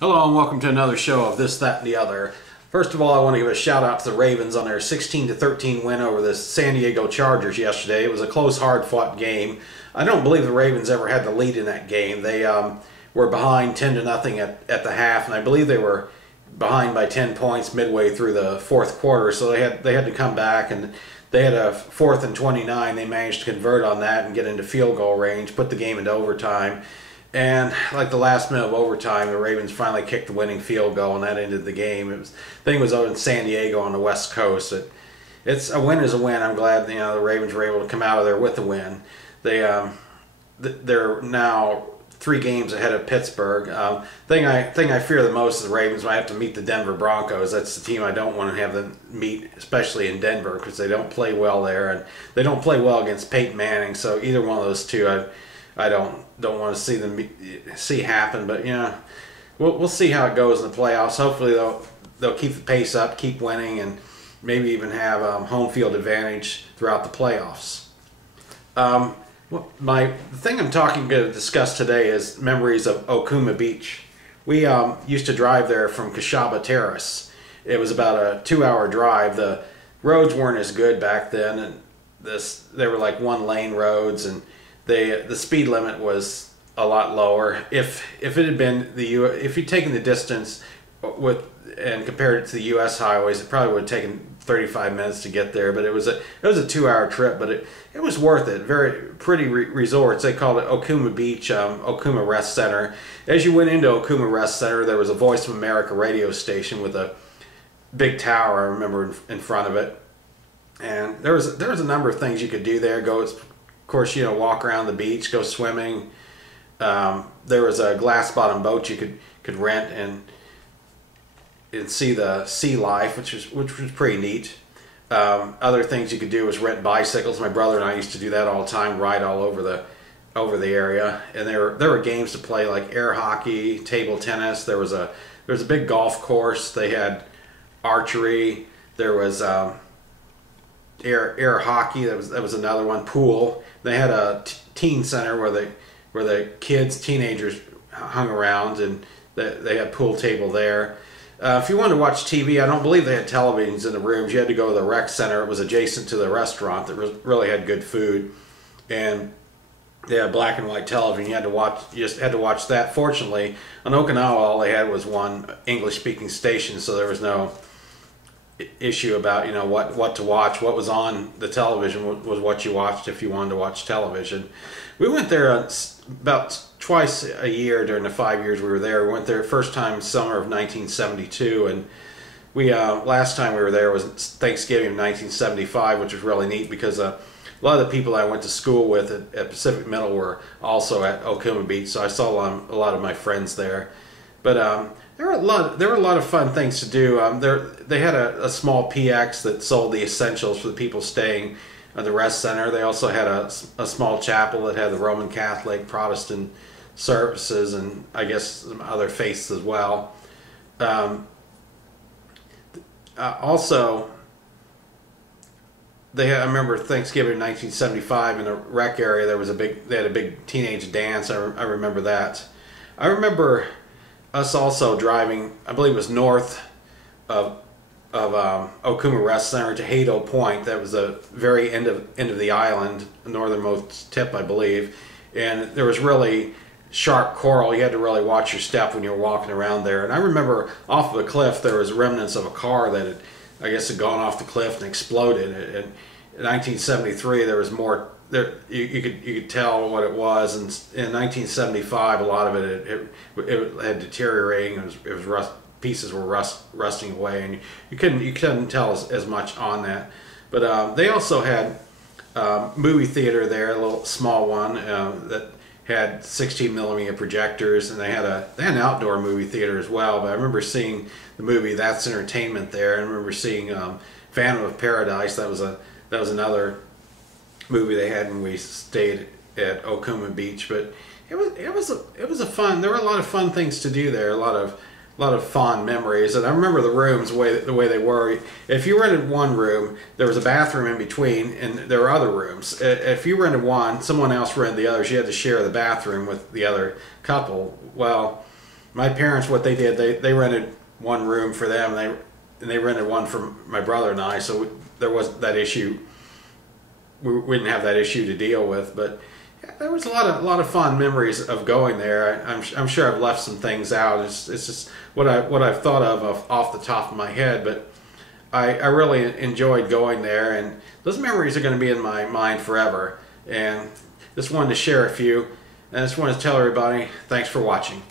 Hello and welcome to another show of This, That, and the Other. First of all, I want to give a shout out to the Ravens on their 16-13 win over the San Diego Chargers yesterday. It was a close, hard-fought game. I don't believe the Ravens ever had the lead in that game. They were behind 10-0 at the half, and I believe they were behind by 10 points midway through the fourth quarter. So they had to come back, and they had a 4th and 29. They managed to convert on that and get into field goal range, put the game into overtime. And like the last minute of overtime, the Ravens finally kicked the winning field goal, and that ended the game. The thing was out in San Diego on the West Coast. It's a win is a win. I'm glad the Ravens were able to come out of there with a win. They're now 3 games ahead of Pittsburgh. Thing I fear the most is the Ravens might have to meet the Denver Broncos. That's the team I don't want to have them meet, especially in Denver, because they don't play well there, and they don't play well against Peyton Manning. So either one of those two, I don't want to see them see happen, but we'll see how it goes in the playoffs. Hopefully they'll keep the pace up, keep winning, and maybe even have home field advantage throughout the playoffs. The thing I'm going to discuss today is memories of Okuma Beach. We used to drive there from Cashaba Terrace. It was about a 2-hour drive. The roads weren't as good back then, and they were like 1-lane roads, and the speed limit was a lot lower. If it had been if you'd taken the distance and compared it to the U.S. highways, it probably would have taken 35 minutes to get there. But it was a 2-hour trip, but it was worth it. Very pretty resorts. They called it Okuma Beach, Okuma Rest Center. As you went into Okuma Rest Center, there was a Voice of America radio station with a big tower, I remember, in front of it. And there was a number of things you could do there. Of course, walk around the beach, go swimming. There was a glass bottom boat you could rent and see the sea life, which was pretty neat. Other things you could do was rent bicycles. My brother and I used to do that all the time, ride all over the area. And there were games to play like air hockey, table tennis. There was a big golf course. They had archery. There was air hockey. That was another one. Pool. They had a teen center where the teenagers hung around, and they had pool table there. If you wanted to watch TV, I don't believe they had televisions in the rooms. You had to go to the rec center. It was adjacent to the restaurant that really had good food, and they had black and white television. You just had to watch that. Fortunately, on Okinawa, all they had was one English-speaking station, so there was no issue about what to watch. What was on the television was what you watched if you wanted to watch television. We went there about twice a year during the 5 years we were there. We went there first time summer of 1972, and we last time we were there was Thanksgiving of 1975, which was really neat because a lot of the people I went to school with at Pacific Middle were also at Okuma Beach, so I saw a lot of my friends there. But there were a lot of fun things to do. They had a small PX that sold the essentials for the people staying at the rest center. They also had a small chapel that had the Roman Catholic, Protestant services, and I guess some other faiths as well. Also, I remember Thanksgiving 1975 in the rec area. They had a big teenage dance. I remember that. I remember us also driving, I believe it was north of Okuma Rest Center to Hado Point. That was the very end of the island, the northernmost tip, I believe. And there was really sharp coral. You had to really watch your step when you were walking around there. And I remember off of a cliff there was remnants of a car that had gone off the cliff and exploded. And in 1973 there was more. You could tell what it was, and in 1975 a lot of it had deteriorating. Pieces were rusting away, and you couldn't tell as much on that. But they also had movie theater there, a little small one that had 16mm projectors, and they had an outdoor movie theater as well. But I remember seeing the movie That's Entertainment there, and I remember seeing Phantom of Paradise. That was another movie they had when we stayed at Okuma Beach. But it was a fun. There were a lot of fun things to do there. A lot of fond memories. And I remember the rooms the way they were. If you rented one room, there was a bathroom in between, and there were other rooms. If you rented one, someone else rented the others. You had to share the bathroom with the other couple. Well, My parents, what they did, they rented one room for them, and they rented one for my brother and I, so there wasn't that issue. We didn't have that issue to deal with, but yeah, there was a lot of fun memories of going there. I'm sure I've left some things out. It's just what I've thought of off the top of my head, but I really enjoyed going there, and those memories are going to be in my mind forever. And just wanted to share a few, and I just wanted to tell everybody, thanks for watching.